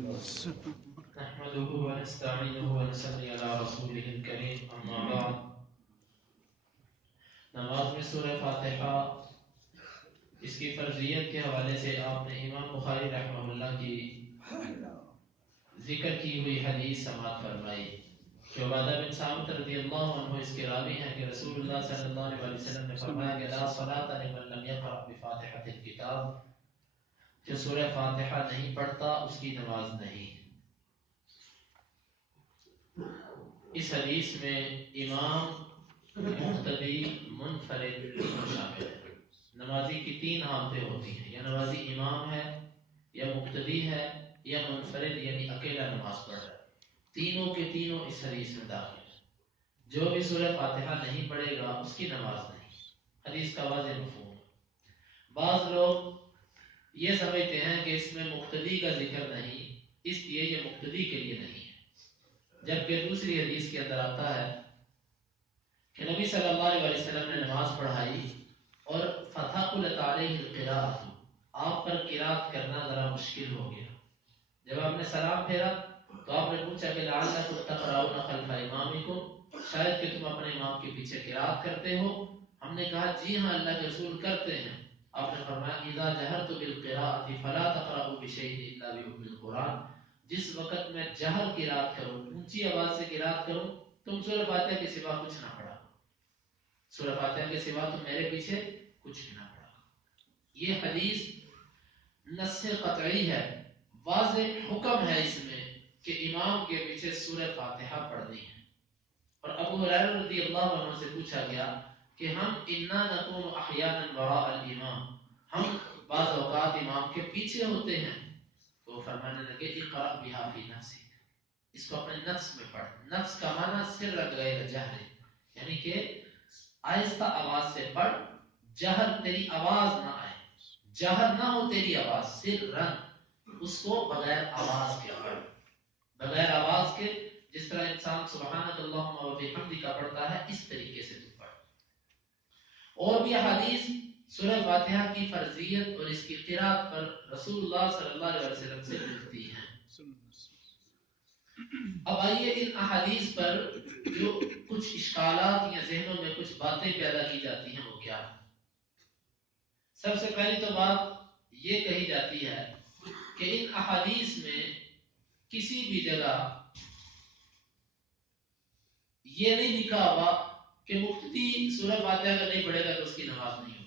نحمده ونستعينه ونصلي على رسوله الكريم اما بعد. نماز میں سورہ فاتحہ اس کی فرضیت کے حوالے سے آپ نے امام بخاری رحمہ اللہ کی ذکر کی ہوئی حدیث سماعت فرمائی کہ عبادہ بن صامت رضی اللہ عنہ اس کے راوی ہیں کہ رسول اللہ صلی اللہ علیہ وسلم نے فرمایا کہ لا صلاۃ لمن لم يقرأ بفاتحۃ الکتاب، جو سورہ فاتحہ نہیں پڑھتا اس کی نماز نہیں. اس حدیث میں امام، مقتدی، منفرد تینوں شامل ہیں. نمازی کی تین حالتیں ہوتی ہیں، یا نمازی امام ہے، یا مقتدی ہے، یا منفرد یعنی اکیلا نماز پڑھ رہا ہے. تینوں کے تینوں اس حدیث میں داخل ہیں. جو بھی سورہ فاتحہ نہیں پڑھے گا اس کی نماز نہیں. حدیث کا واضح مفہوم ہے. بعض لوگ یہ سمجھتے ہیں کہ اس میں مقتدی کا ذکر نہیں، اس لیے یہ مقتدی کے لیے نہیں ہے، جبکہ دوسری حدیث کے اندر آتا ہے کہ نبی صلی اللہ علیہ وسلم نے نماز پڑھائی اور فثقلت علیہ القراءۃ، آپ پر قرات کرنا ذرا مشکل ہو گیا. جب آپ نے سلام پھیرا تو آپ نے پوچھا کہ لعلکم تقرؤون خلف امامکم، شاید کہ تم اپنے امام کے پیچھے قرات کرتے ہو. ہم نے کہا جی ہاں اللہ کے رسول کرتے ہیں. آپ نے فرمایا اذا جہرت بالقراءۃ فلا تقرؤوا بشیء الا بأم القرآن، جس وقت میں جہر قرات کروں، اونچی آواز سے قرات کروں، تم سورہ فاتحہ کے سوا کچھ نہ پڑھا، سورہ فاتحہ کے سوا تم میرے پیچھے کچھ بھی نہ پڑھا. یہ حدیث نص قطعی ہے، واضح حکم ہے اس میں کہ امام کے پیچھے سورہ فاتحہ پڑھنی ہے. اور ابو ہریرہ رضی اللہ عنہ سے پوچھا گیا کہ ہم انا نکون احیانا وراء الامام، ہم بعض اوقات امام کے پیچھے ہوتے ہیں. تو فرمانے لگے اقرأ بها فی نفسک، اس کو اپنے نفس میں پڑھ. نفس کا معنی سر غیر جہر، یعنی کہ آہستہ آواز سے پڑھ، جہر تیری آواز نہ آئے، جہر نہ ہو تیری آواز، سر رن، اس کو بغیر آواز کے پڑھ، بغیر آواز کے، جس طرح انسان سبحانک اللہم و بحمدک پڑھتا ہے اس طریقے سے تو پڑھ. اور بھی احادیث سورہ فاتحہ کی فرضیت اور اس کی قرات پر رسول اللہ صلی اللہ علیہ وسلم سے ملتی ہیں. اب آئیے ان احادیث پر جو کچھ اشکالات یا ذہنوں میں کچھ باتیں پیدا کی جاتی ہیں وہ کیا ہے. سب سے پہلی تو بات یہ کہی جاتی ہے کہ ان احادیث میں کسی بھی جگہ یہ نہیں لکھا ہوا کہ مقتدی سورہ فاتحہ اگر نہیں پڑھے گا تو اس کی نماز نہیں ہوتی.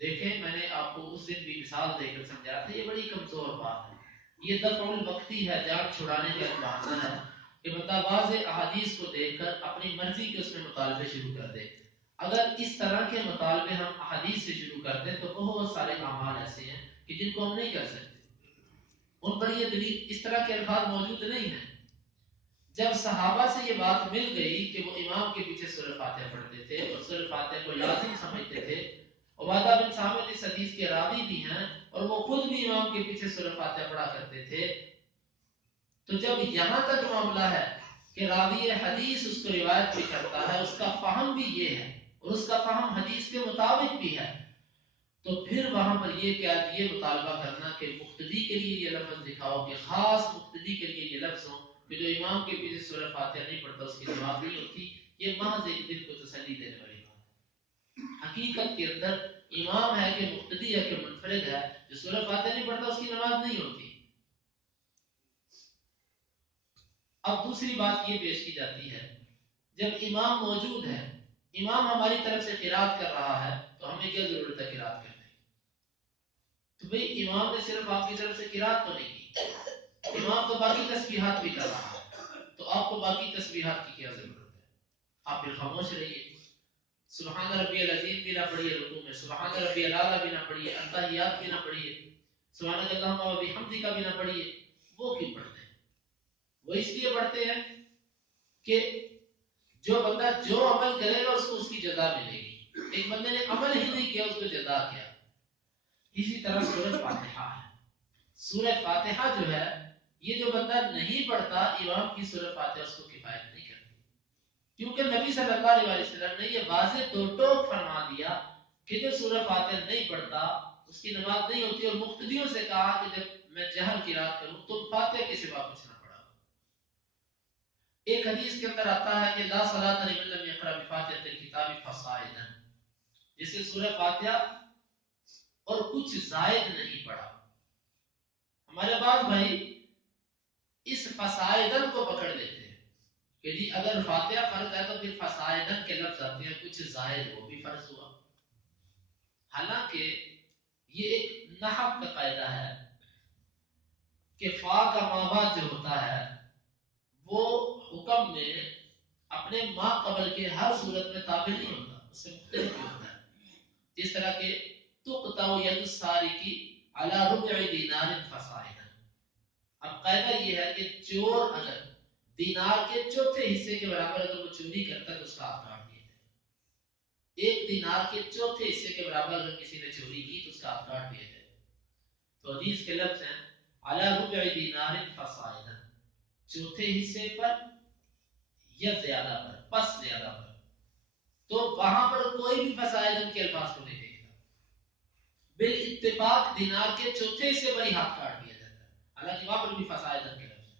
دیکھیں میں نے آپ کو اس دن بھی مثال دے کر سمجھایا تھا، یہ بڑی کمزور بات ہے، یہ دفع الوقتی ہے، جان چھڑانے کا ایک بہانہ ہے کہ بندہ واضح احادیث کو دیکھ کر اپنی مرضی کے اس میں مطالبے شروع کر دے. اگر اس طرح کے مطالبے ہم احادیث سے شروع کر دیں تو بہت سارے اعمال ایسے ہیں کہ جن کو ہم نہیں کر سکتے، ان پر یہ دلیل اس طرح کے الفاظ موجود نہیں ہیں. جب صحابہ سے یہ بات مل گئی کہ وہ امام کے پیچھے سورہ فاتحہ پڑھتے تھے اور سورہ فاتحہ کو لازم سمجھتے تھے، عبادہ بن صامت اس حدیث کے راوی بھی ہیں اور وہ خود بھی امام کے پیچھے سورہ فاتحہ پڑھا کرتے تھے، تو جب یہاں تک معاملہ ہے کہ راوی حدیث اس کو روایت بھی کرتا ہے، اس کا فہم بھی یہ ہے اور اس کا فہم حدیث کے مطابق بھی ہے، تو پھر وہاں پر یہ مطالبہ کرنا کہ مقتدی کے لیے یہ لفظ دکھاؤ، کہ خاص مقتدی کے لیے یہ لفظ ہو کہ جو امام کے پیچھے سورہ فاتحہ نہیں پڑھتا اس کی نماز نہیں ہوتی، یہ محض ایک دل کو تسلی دینے والی بات ہے. حقیقت کے اندر امام ہے کہ مقتدی ہے کہ منفرد ہے، جو سورہ فاتحہ نہیں پڑھتا اس کی نماز نہیں ہوتی. اب دوسری بات یہ پیش کی جاتی ہے، جب امام موجود ہے، امام ہماری طرف سے قرات کر رہا ہے تو ہمیں کیا ضرورت ہے قرات کرنے کی؟ تو بھئی امام نے صرف آپ کی طرف سے قرات تو نہیں کی، امام تو باقی تسبیحات بھی کر رہا ہے، تو آپ کو باقی تسبیحات کی کیا ضرورت ہے؟ آپ پھر خاموش رہیے، سبحان ربی العظیم بھی نہ پڑھیے رکوع میں، سبحان ربی الاعلیٰ بھی نہ پڑھیے، التحیات بھی نہ پڑھیے، سبحانک اللہم و بحمدک کا بھی نہ پڑھیے. وہ کیوں پڑھتے ہیں؟ وہ اس لیے پڑھتے ہیں کہ جو بندہ جو عمل کرے گا اس کو اس کی جزا ملے گی. ایک بندے نے عمل ہی نہیں کیا، اس کو جزا کیا. اسی طرح سورہ فاتحہ ہے. سورہ فاتحہ جو ہے، یہ جو بندہ نہیں پڑھتا امام کی سورہ فاتحہ اس کو کفایت نہیں کرتی، کیونکہ نبی صلی اللہ علیہ وسلم نے یہ واضح دو ٹوک فرما دیا کہ جو سورہ فاتحہ نہیں پڑھتا اس کی نماز نہیں ہوتی. اور مقتدیوں سے کہا کہ جب میں جہر کی رات کروں تم فاتحہ کے سوا کچھ نہ پڑھا. ایک حدیث کے اندر آتا ہے کہ لا صلاۃ لمن لم یقرأ بفاتحۃ الکتاب فصاعدا، جسے سورہ فاتحہ اور کچھ زائد نہیں پڑھا. ہمارے بعض بھائی اس فصاعدا کو پکڑ لیتے ہیں کہ جی اگر فاتحہ فرض ہے تو پھر فصاعدا کے لفظ آتے ہیں کچھ زائد وہ بھی فرض ہوا. حالانکہ یہ ایک نحو کا قاعدہ ہے کہ فا کا مابعد جو ہوتا ہے وہ حکم میں اپنے ما قبل کے ہر صورت میں تابع نہیں ہوتا، اس سے مختلف بھی ہوتا ہے. جس طرح کہ تقطع ید السارق علی ربع دینار فصاعدا. اب قاعدہ یہ ہے کہ چور اگر دینار کے چوتھے حصے کے برابر اگر وہ چوری کرتا ہے تو اس کا ہاتھ کاٹ دیا جائے. ایک دینار کے چوتھے حصے کے برابر اگر کسی نے چوری کی تو اس کا ہاتھ کاٹ دیا جائے. تو حدیث کے لفظ ہیں علی ربع دینار فصاعدا، چوتھے حصے پر یا زیادہ پر، پس زیادہ پر. تو وہاں پر کوئی بھی فصاعدا کے الفاظ کو نہیں دیکھتا، بالاتفاق دینار کے چوتھے حصے پر ہی ہاتھ کاٹ دیا جاتا ہے. حالانکہ وہاں پر بھی فصاعدا کے لفظ ہے،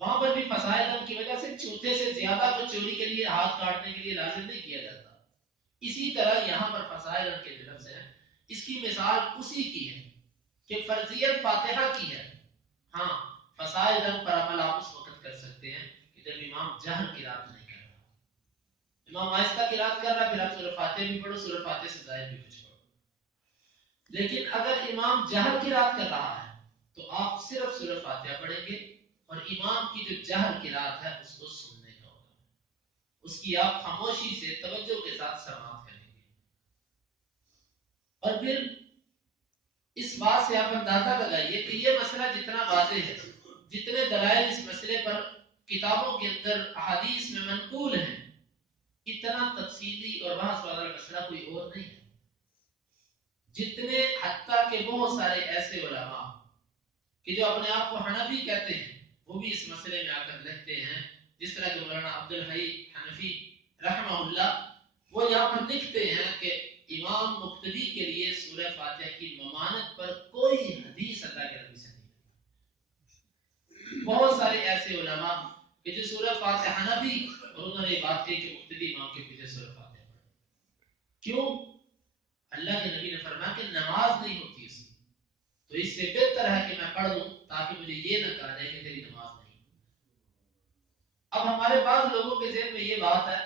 وہاں پر بھی فصاعدا کی وجہ سے چوتھے سے زیادہ کو چوری کے لیے ہاتھ کاٹنے کے لیے لازم نہیں کیا جاتا. اسی طرح یہاں پر فصاعدا کے جو لفظ ہے اس کی مثال اسی کی ہے کہ فرضیت فاتحہ کی ہے. ہاں فصاعدا پر عمل آپ اس وقت کر سکتے ہیں کہ جب امام جہر قرات نہیں کر رہا. امام آہستہ قرات کر رہا پھر آپ سورہ فاتحہ بھی پڑھو، سورہ فاتحہ سے زائد بھی کچھ پڑھو. لیکن اگر امام جہر قرات کر رہا ہے تو آپ صرف سورہ فاتحہ پڑھیں گے اور امام کی جو جہر قرات ہے اس کو سننے کا ہوگا، اس کی آپ خاموشی سے توجہ کے ساتھ سماعت کریں گے. اور پھر اس بات سے آپ اندازہ لگائیے کہ یہ مسئلہ جتنا واضح ہے، جتنے دلائل اس مسئلے پر کتابوں کے اندر احادیث میں منقول ہیں، اتنا تفصیلی اور بحث والا مسئلہ کوئی اور نہیں ہے. جتنے حتیٰ کہ بہت سارے ایسے علماء کہ جو اپنے آپ کو حنفی کہتے ہیں وہ بھی اس مسئلے میں آ کر لکھتے ہیں. جس طرح کہ مولانا عبدالحی حنفی رحمہ اللہ وہ یہاں پر لکھتے ہیں کہ امام مقتدی کے لیے سورہ فاتحہ کی ممانعت پر کوئی حدیث اللہ کے نبی سے نہیں. بہت سارے ایسے علماء کہ جو سورہ فاتحہ حنفی اور انہوں نے یہ بات کہی کہ مقتدی امام کے پیچھے سورہ فاتحہ پڑھیں. کیوں؟ اللہ کے نبی نے فرمایا کہ نماز نہیں ہوتی اس کی، تو اس سے بہتر ہے کہ میں پڑھ لوں تاکہ مجھے یہ نہ کہا جائے کہ تیری نماز نہیں. اب ہمارے بعض لوگوں کے ذہن میں یہ بات ہے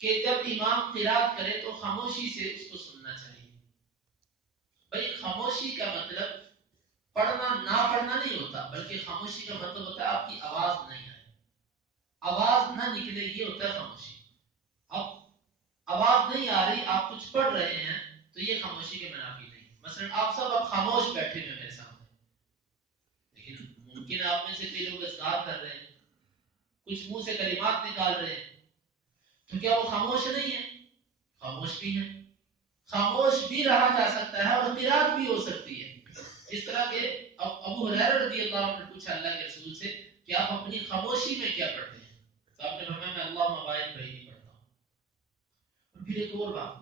کہ جب امام قرات کرے تو خاموشی سے اس کو سننا چاہیے. بھائی خاموشی کا مطلب پڑھنا نہ پڑھنا نہیں ہوتا، بلکہ خاموشی کا مطلب ہوتا ہے آپ کی آواز نہیں آئے، آواز نہ نکلے، یہ ہوتا ہے خاموشی. اب آواز نہیں آ رہی، آپ کچھ پڑھ رہے ہیں تو یہ خاموشی کے منافی نہیں. مثلا آپ سب اب خاموش بیٹھے ہوئے میرے سامنے، لیکن ممکن ہے آپ میں سے کئی لوگ اذکار کر رہے ہیں، کچھ منہ سے کلمات نکال رہے ہیں، تو کیا وہ خاموش نہیں ہے؟ خاموش بھی ہے. خاموش بھی رہا جا سکتا ہے اور قرات بھی ہو سکتی ہے. جس طرح کہ ابو ہریرہ رضی اللہ عنہ نے پوچھا اللہ کے رسول سے کہ آپ اپنی خاموشی میں کیا پڑھتے ہیں؟ تو آپ نے فرمایا میں اللہم بارک بینی پڑھتا ہوں. اور پھر ایک اور بات،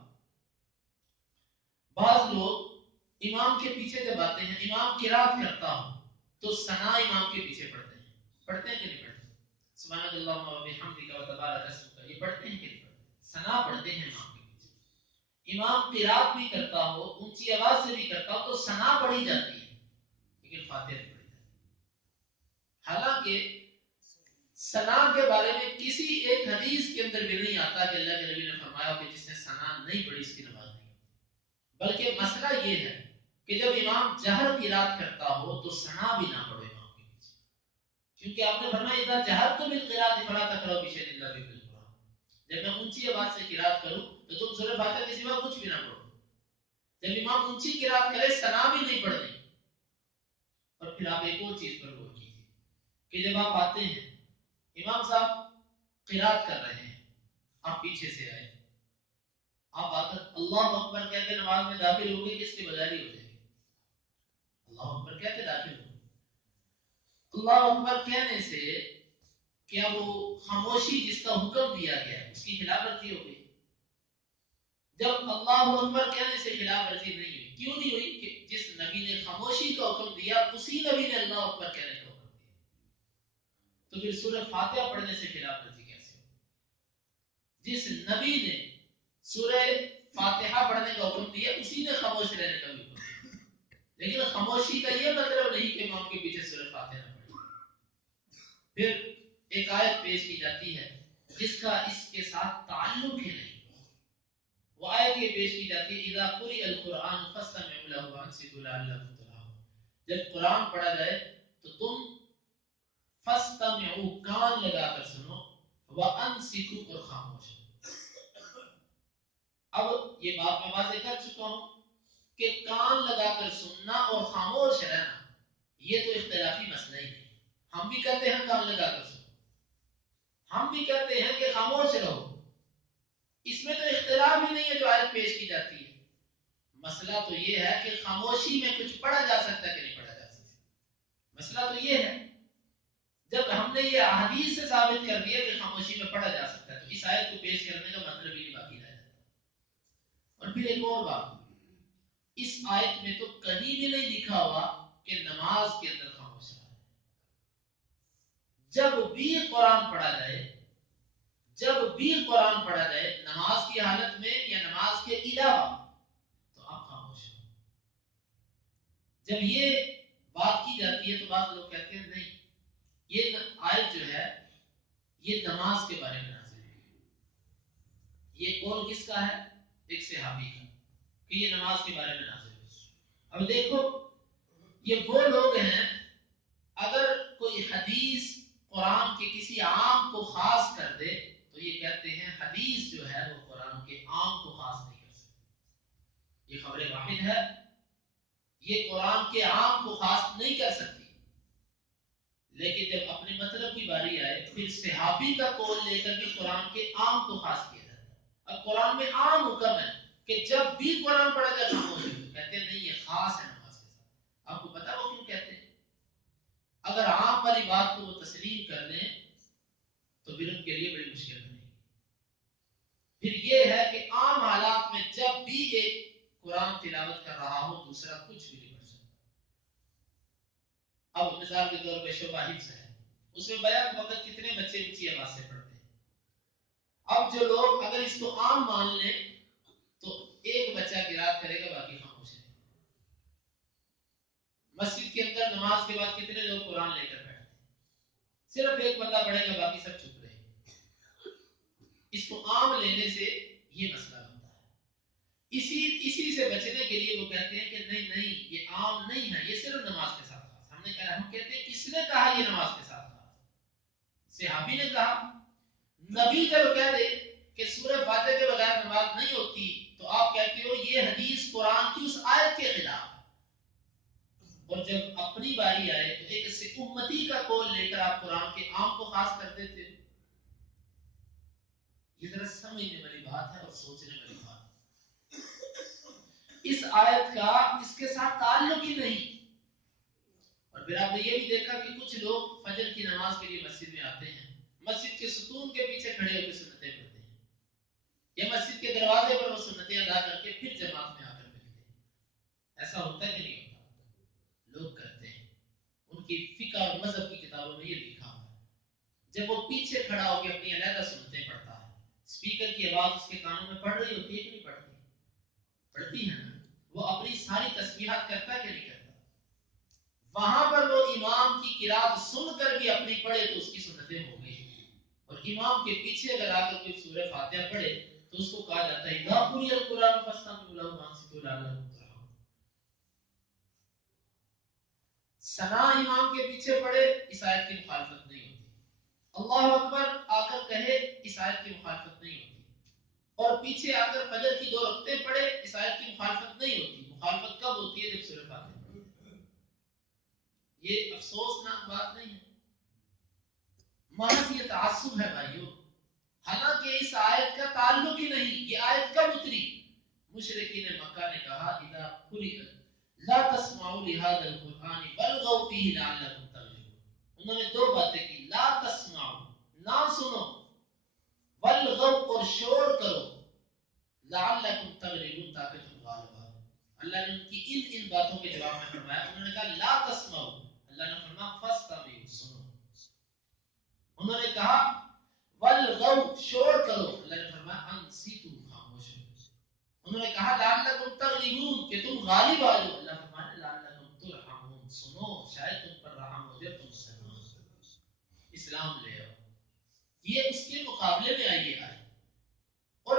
بعض لوگ امام کے پیچھے جب آتے ہیں، امام قرات کرتا ہو تو ثنا امام کے پیچھے پڑھتے ہیں. پڑھتے ہیں کہ نہیں پڑھتے؟ سبحانک اللہم و بحمدک و تبارک اسمک، یہ پڑھتے ہیں کہ نہیں پڑھتے؟ ثنا پڑھتے ہیں امام کے پیچھے. امام قرات بھی کرتا ہو، اونچی آواز سے بھی کرتا ہو تو ثنا پڑھی جاتی ہے، لیکن فاتحہ نہیں پڑھی جاتی. حالانکہ ثنا کے بارے میں کسی ایک حدیث کے اندر بھی نہیں آتا کہ اللہ کے نبی نے فرمایا کہ جس نے ثنا نہیں پڑھی اس کی نماز نہیں. بلکہ مسئلہ یہ ہے کہ جب امام جہر قرات کرتا ہو تو ثنا بھی نہ پڑھو امام کے پیچھے، کیونکہ آپ نے فرمایا اذا جہرتم بالقراءۃ فلا تقرؤوا بشیء الا بالقرآن. جب میں اونچی آواز سے قرات کروں تو تم سورہ فاتحہ کے سوا کچھ بھی نہ پڑھو. جب امام اونچی قرات کرے ثنا بھی نہیں پڑھنی. اور پھر آپ ایک اور چیز پر غور کیجیے کہ جب آپ آتے ہیں امام صاحب قرات کر رہے ہیں، آپ پیچھے سے آئے، آپ آ کر اللہ اکبر کہہ کے نماز میں داخل ہو گئے، کس کے بغیر ہی ہو جائے گی. اللہ اکبر کہہ کے داخل ہو گئے. اللہ اکبر کہنے سے کیا وہ خاموشی جس کا حکم دیا گیا اس کی خلاف ورزی ہو گئی؟ جب اللہ اکبر کہنے سے خلاف ورزی نہیں ہوئی، کیوں نہیں ہوئی؟ کہ جس نبی نے خاموشی کا حکم دیا اسی نبی نے اللہ اکبر کہنے کا حکم دیا، تو پھر سورہ فاتحہ پڑھنے سے خلاف ورزی کیسے ہو؟ جس نبی نے سورہ فاتحہ پڑھنے کا حکم دیا اسی نے خاموش رہنے کا بھی حکم دیا، لیکن خاموشی کا یہ مطلب نہیں کہ امام کے پیچھے سورہ فاتحہ نہ پڑھیں۔ پھر ایک آیت پیش کی جاتی ہے جس کا اس کے ساتھ تعلق ہی نہیں، وہ آیت یہ پیش کی جاتی ہے اذا قرئ القرآن فاستمعوا له وانصتوا لعلكم ترحمون، جب قرآن پڑھا جائے تو تم فاستمعوا کان لگا کر سنو، وانصتوا اور خاموش ہو۔ اب یہ بات میں واضح کر چکا ہوں کہ کان لگا کر سننا اور خاموش رہنا یہ تو اختلافی مسئلہ ہی نہیں، ہم بھی کہتے ہیں کان لگا کر سنو، ہم بھی کہتے ہیں کہ خاموش رہو، اس میں تو اختلاف ہی نہیں ہے جو آیت پیش کی جاتی ہے۔ مسئلہ تو یہ ہے کہ خاموشی میں کچھ پڑھا جا سکتا ہے کہ نہیں پڑھا جا سکتا، مسئلہ تو یہ ہے۔ جب ہم نے یہ احادیث سے ثابت کر دیا کہ خاموشی میں پڑھا جا سکتا ہے تو اس آیت کو پیش کرنے کا مطلب ہی نہیں باقی رہ جاتا۔ اور پھر ایک اور بات، اس آیت میں تو کہیں بھی نہیں لکھا ہوا کہ نماز کے اندر خاموش رہنا ہے۔ جب بھی قرآن پڑھا جائے، جب بھی قرآن پڑھا جائے نماز کی حالت میں یا نماز کے علاوہ تو آپ خاموش ہو۔ جب یہ بات کی جاتی ہے تو بعض لوگ کہتے ہیں نہیں، یہ آیت جو ہے یہ نماز کے بارے میں نازل ہے، یہ قول کس کا ہے؟ ایک صحابی کا، کہ یہ نماز کے بارے میں نازل ہے۔ اب دیکھو یہ وہ لوگ ہیں، اگر کوئی حدیث قرآن کے کسی عام کو خاص کر دے تو یہ کہتے ہیں حدیث جو ہے وہ قرآن کے عام کو خاص نہیں کر سکتی، یہ خبر واحد ہے، یہ قرآن کے عام کو خاص نہیں کر سکتی۔ لیکن جب اپنے مطلب کی باری آئے پھر صحابی کا قول لے کر بھی قرآن کے عام کو خاص کیا جاتا ہے۔ اب قرآن میں عام حکم ہے کہ جب بھی قرآن پڑھا جائے خاموش ہو، کہتے ہیں نہیں یہ خاص ہے نماز کے ساتھ۔ آپ کو پتا وہ کیوں کہتے ہیں؟ اگر عام والی بات کو وہ تسلیم کر لیں تو پھر ان کے لیے بڑی مشکل بنے گی۔ پھر یہ ہے کہ عام حالات میں جب بھی ایک قرآن تلاوت کر رہا ہو دوسرا کچھ بھی نہیں پڑھ سکتا۔ اب مثال کے طور پہ شبہ حفظ ہے، اس میں بیان وقت کتنے بچے اونچی آواز سے پڑھتے ہیں۔ اب جو لوگ اگر اس کو عام مان لیں تو ایک بچہ قرات کرے گا باقی خاموش رہے گا۔ مسجد کے اندر نماز کے بعد کتنے لوگ قرآن لے کر بیٹھتے ہیں؟ صرف ایک بندہ پڑھے گا باقی سب چپ رہے گا۔ اس کو عام لینے سے یہ مسئلہ ہوتا ہے۔ اسی سے بچنے کے لیے وہ کہتے ہیں کہ نہیں یہ عام نہیں ہے، یہ صرف نماز کے ساتھ خاص۔ ہم نے کہا، ہم کہتے ہیں کس نے کہا یہ نماز کے ساتھ خاص؟ صحابی نے کہا۔ نبی جب کہہ دے کہ سورہ فاتحہ کے بغیر نماز نہیں ہوتی تو آپ کہتے ہو یہ حدیث قرآن کی اس آیت کے خلاف ہے، اور جب اپنی باری آئے تو ایک امتی کا قول لے کر آپ قرآن کے عام کو خاص کر دیتے ہو۔ یہ ذرا سمجھنے والی بات ہے اور سوچنے والی بات ہے۔ اس آیت کا اس کے ساتھ تعلق ہی نہیں۔ اور پھر آپ نے یہ بھی دیکھا کہ کچھ لوگ فجر کی نماز کے لیے مسجد میں آتے ہیں، مسجد کے ستون کے پیچھے کھڑے ہو کے سنتیں پڑھتے ہیں، یا مسجد کے دروازے پر وہ سنتیں ادا کر کے پھر جماعت میں آ کر ملتے ہیں۔ ایسا ہوتا ہے کہ نہیں ہوتا؟ لوگ کرتے ہیں، ان کی فقہ اور مذہب کی کتابوں میں یہ لکھا ہوا ہے۔ جب وہ پیچھے کھڑا ہو کے اپنی علیحدہ سنتیں پڑھتا ہے، اسپیکر کی آواز اس کے کانوں میں پڑ رہی ہوتی ہے کہ نہیں پڑتی؟ پڑتی ہے نا۔ وہ اپنی ساری تسبیحات کرتا کہ نہیں کرتا؟ وہاں پر وہ امام کی قرات سن کر بھی اپنی پڑھے تو اس کی سنتیں ہو گئی، اور امام کے پیچھے اگر آ کر کوئی سورہ فاتحہ پڑھے تو اس کو کہا جاتا ہے اذا قرئ القرآن فاستمعوا له وانصتوا لعلكم ترحمون۔ ثنا امام کے پیچھے پڑھے اس آیت کی مخالفت نہیں ہوتی، اللہ اکبر آ کر کہے اس آیت کی مخالفت نہیں ہوتی، اور پیچھے آ کر فجر کی 2 رکعتیں پڑھے اس آیت کی مخالفت نہیں ہوتی۔ مخالفت کب ہوتی ہے؟ جب سورہ فاتحہ پڑھے۔ یہ افسوسناک بات نہیں ہے، محض یہ تعصب ہے بھائیو۔ حالانکہ اس آیت کا تعلق ہی نہیں۔ یہ آیت کب اتری؟ مشرکین مکہ نے کہا اذا قرئ لا تسمعوا لهذا القرآن والغوا فيه لعلكم تغلبون۔ انہوں نے 2 باتیں کی، لا تسمعوا نہ سنو، والغوا اور شور کرو، لعلكم تغلبون تاکہ تم غالب آؤ۔ اللہ نے ان کی ان باتوں کے جواب میں فرمایا، انہوں نے کہا لا تسمعوا، اللہ نے فرمایا فاستمعوا، سنو. انہوں نے کہا والغوا، شور کرو، اللہ نے فرمایا انصتوا، خاموش ہو. انہوں نے کہا لعلکم تغلبون، کہ تم غالب آ جاؤ، اللہ فرمایا لعلکم ترحمون، سنو شاید تم پر رحم ہو جائے، تم مسلمان اسلام لے آؤ. یہ اس کے مقابلے میں آئی ہے. اور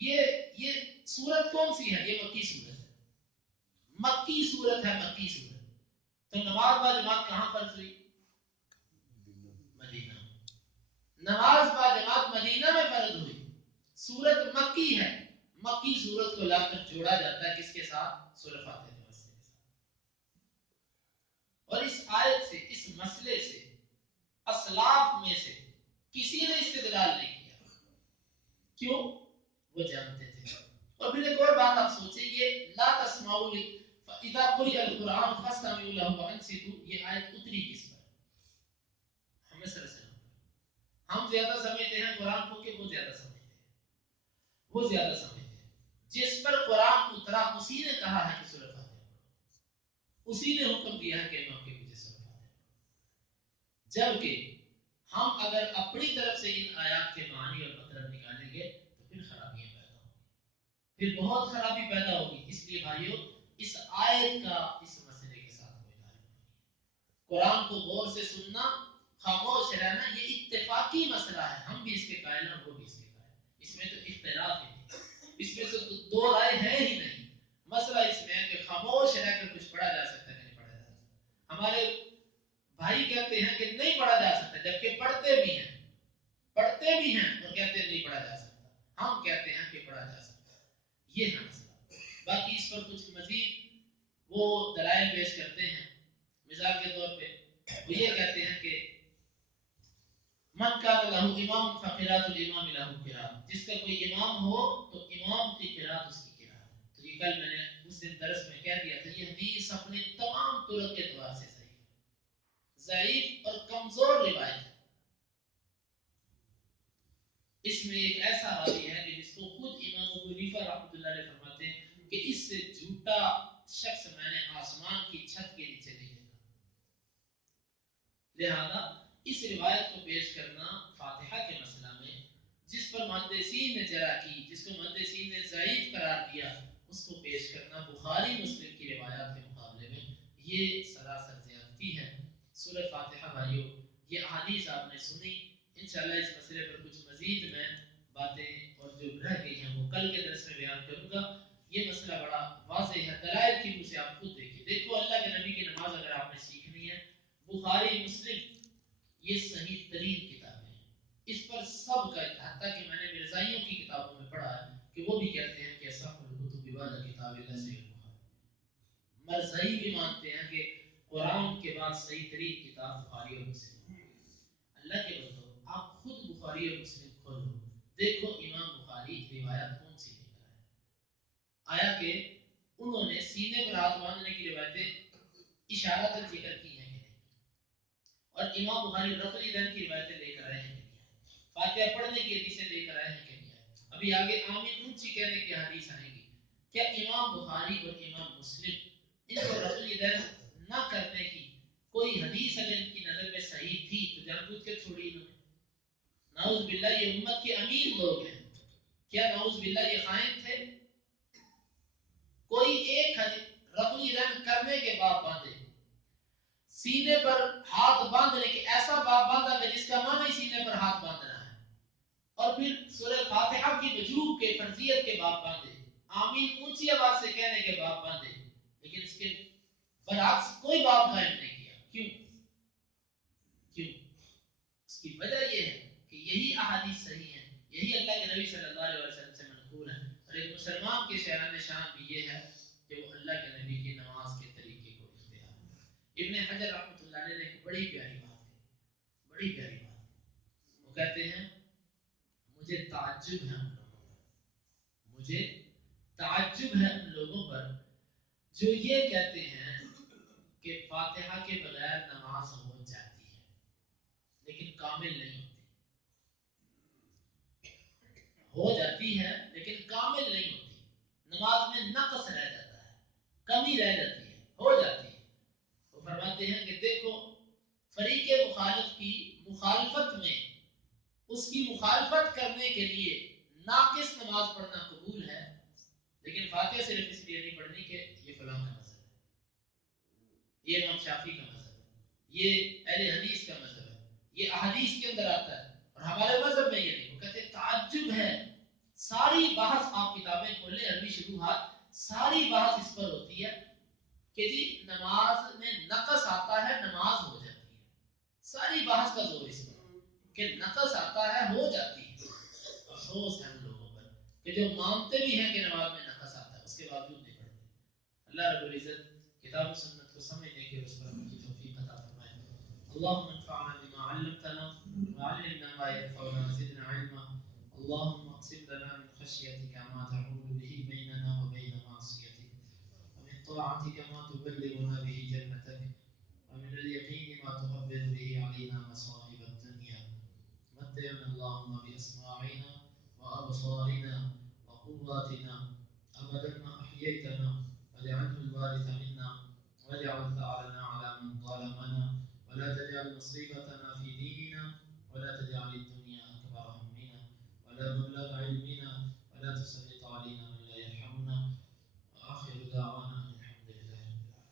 یہ سورت کون سی ہے؟ یہ مکی سورت ہے، مکی صورت ہے، مکی صورت. تو نماز با جماعت کہاں فرض ہوئی؟ مدینہ. نماز با جماعت مدینہ میں فرض ہوئی. سورت مکی ہے، مکی سورت کو لا کر جوڑا جاتا ہے کس کے ساتھ؟ سورہ فاتحہ کے مسئلے کے ساتھ. اور اس آیت سے، اس مسئلے سے اسلاف میں سے کسی نے استدلال نہیں کیا. کیوں؟ وہ جانتے تھے. اور پھر ایک اور بات آپ سوچیں، یہ لا تسمعوا اذا قرئ القرآن فاستمعوا له وانصتوا، یہ آیت اتری کس پر؟ ہمیں سر سے ہم زیادہ سمجھتے ہیں قرآن کو کہ وہ زیادہ سمجھتے ہیں؟ وہ زیادہ سمجھتے ہیں. جس پر قرآن اترا اسی نے کہا ہے کہ سورہ فاتحہ پڑھو، اسی نے حکم دیا ہے کہ امام کے پیچھے سورہ فاتحہ پڑھو. جبکہ ہم اگر اپنی طرف سے ان آیات کے معنی اور مطلب نکالیں گے تو پھر خرابیاں پیدا ہوں گی، پھر بہت خرابی پیدا ہوگی. اس لیے بھائیو، اس آیت کا اس مسئلے کے ساتھ کوئی تعلق نہیں ہے. قرآن کو غور سے سننا، خاموش رہنا، یہ اتفاقی مسئلہ ہے. ہم بھی اس کے قائل ہیں، وہ بھی اس کے قائل ہیں. اس میں تو اختلاف ہی نہیں، اس میں تو دو رائے ہے ہی نہیں. مسئلہ اس میں ہے کہ خاموش رہ کر کچھ پڑھا جا سکتا ہے کہ نہیں پڑھا جا سکتا. ہمارے بھائی کہتے ہیں کہ نہیں پڑھا جا سکتا، جبکہ پڑھتے بھی ہیں، پڑھتے بھی ہیں اور کہتے ہیں نہیں پڑھا جا سکتا. ہم کہتے ہیں کہ پڑھا جا سکتا. یہ ہے مسئلہ. باقی اس پر کچھ مزید وہ دلائل پیش کرتے ہیں. مثال کے طور پہ وہ یہ کہتے ہیں کہ من کان لہ امام فقرات الامام لہ قرات، جس کا کوئی امام ہو تو امام کی قرات اس کی قرات ہے. تو یہ کل میں نے اس دن درس میں کہہ دیا تھا، یہ حدیث اپنے تمام طرق کے اعتبار سے صحیح ہے، ضعیف اور کمزور روایت ہے. اس میں ایک ایسا راوی ہے کہ جس کو خود امام ابو حنیفہ رحمۃ اللہ علیہ فرماتے ہیں کہ اس سے جھوٹا شخص میں نے آسمان کی چھت کے نیچے نہیں دیکھا. لہذا اس روایت کو پیش کرنا فاتحہ کے مسئلہ میں، جس پر محدثین نے جرح کی، جس کو محدثین نے ضعیف قرار دیا، اس کو پیش کرنا بخاری مسلم کی روایات کے مقابلے میں یہ سراسر زیادتی ہے. سورہ فاتحہ بھائیو، یہ احادیث آپ نے سنی. انشاءاللہ اس مسئلے پر کچھ مزید میں باتیں اور جو رہ گئی ہیں وہ کل کے درس میں بیان کروں گا. یہ مسئلہ بڑا واضح ہے، دلائل کی روح سے آپ خود دیکھیں. دیکھو اللہ کے نبی کی نماز اگر آپ نے سیکھنی ہے، بخاری مسلم یہ صحیح ترین کتابیں ہیں. اس پر سب کا حتیٰ کہ میں نے مرزائیوں کی کتابوں میں پڑھا ہے کہ وہ بھی کہتے ہیں کہ اصح الکتب بعد کتاب اللہ صحیح البخاری. مرزائی بھی مانتے ہیں کہ قرآن کے بعد صحیح ترین کتاب بخاری اور مسلم. اللہ کے بندو، آپ خود بخاری اور مسلم کھولو، دیکھو امام بخاری روایت کون سی لے کر آیا کہ انہوں نے سینے پر ہاتھ باندھنے کی روایتیں اشارہ تک ذکر کی ہیں کہ نہیں، اور امام بخاری رفع الیدین کی روایتیں لے کر آئے ہیں کہ نہیں آئے، فاتحہ پڑھنے کی حدیثیں لے کر آئے ہیں کہ نہیں آئے. ابھی آگے آمین اونچی کہنے کی حدیث آئیں گی. کیا امام بخاری اور امام مسلم ان کو رفع الیدین نہ کرنے کی کوئی حدیث اگر ان کی نظر میں صحیح تھی تو جان بوجھ کے چھوڑی انہوں نے؟ نعوذ باللہ یہ امت کے امین لوگ ہیں. کیا نعوذ باللہ یہ خائن تھے؟ کوئی ایک رفع الیدین کرنے کے بعد باندھے، سینے پر ہاتھ باندھنے کے ایسا باب باندھا کہ جس کا معنی ہی سینے پر ہاتھ باندھنا ہے، اور پھر سورہ فاتحہ کی وجوب کے فرضیت کے باب باندھے، آمین اونچی آواز سے کہنے کے باب باندھے، لیکن اس کے برعکس کوئی باب قائم نہیں کیا. کیوں؟ اس کی وجہ یہ ہے کہ یہی احادیث صحیح ہیں، یہی اللہ کے نبی صلی اللہ علیہ وسلم سے منقول ہے. اور ایک مسلمان کے شایان شان بھی یہ ہے کہ وہ اللہ کے نبی کی نماز کے طریقے کو اختیار کرے. ابن حجر رحمۃ اللہ علیہ نے ایک بڑی پیاری بات کہی، بڑی پیاری بات. وہ کہتے ہیں مجھے تعجب ہے ان لوگوں پر، مجھے تعجب ہے ان لوگوں پر جو یہ کہتے ہیں کہ فاتحہ کے بغیر نماز ہو جاتی ہے لیکن کامل نہیں ہوتی. ہو جاتی ہے لیکن کامل نہیں ہوتی، نماز میں نقص رہ جاتا ہے. کمی رہ جاتی ہے، ہو جاتی ہے. وہ فرماتے ہیں کہ دیکھو فریق مخالف کی مخالفت میں اس کی مخالفت کرنے کے لیے ناقص نماز پڑھنا قبول ہے، لیکن فاتحہ صرف اس لیے نہیں پڑھنی کہ یہ فلاں کا مذہب ہے، یہ امام شافی کا مذہب ہے، یہ اہل حدیث کا مذہب ہے، یہ احادیث کے اندر آتا ہے اور ہمارے مذہب میں یہ نہیں. وہ کہتے تعجب ہے، ساری بحث آپ کتابیں کھولیں عربی شروحات، ساری بحث اس پر ہوتی ہے کہ جی نماز میں نقص آتا ہے نماز ہو جاتی ہے. ساری بحث کا زور اس پر کہ نقص آتا ہے ہو جاتی ہے. افسوس ہے ان لوگوں پر کہ جو مانتے بھی ہیں کہ نماز میں نقص آتا ہے اس کے باوجود نہیں پڑھتے. اللہ رب العزت کتاب و سنت کو سمجھنے کی اور اس پر عمل کی توفیق عطا فرمائے. اللهم انفعنا بما علمتنا وعلمنا ما ينفعنا وزدنا علما. اللهم اقسم لنا من خشيتك ما تحول به بيننا وبين معصيتك، ومن طاعتك ما تبلغنا به جنتك، ومن اليقين ما تهون به علينا مصائب الدنيا. متعنا اللهم بأسماعنا وأبصارنا وقواتنا أبدا ما أحييتنا، واجعله الوارث منا، واجعل ثأرنا على من ظلمنا، ولا تجعل مصيبتنا في ديننا، ولا تجعل الدنيا أكبر همنا ولا مبلغ علمنا، ولا تسلط علينا من لا يرحمنا. وآخر دعوانا أن الحمد لله رب العالمين.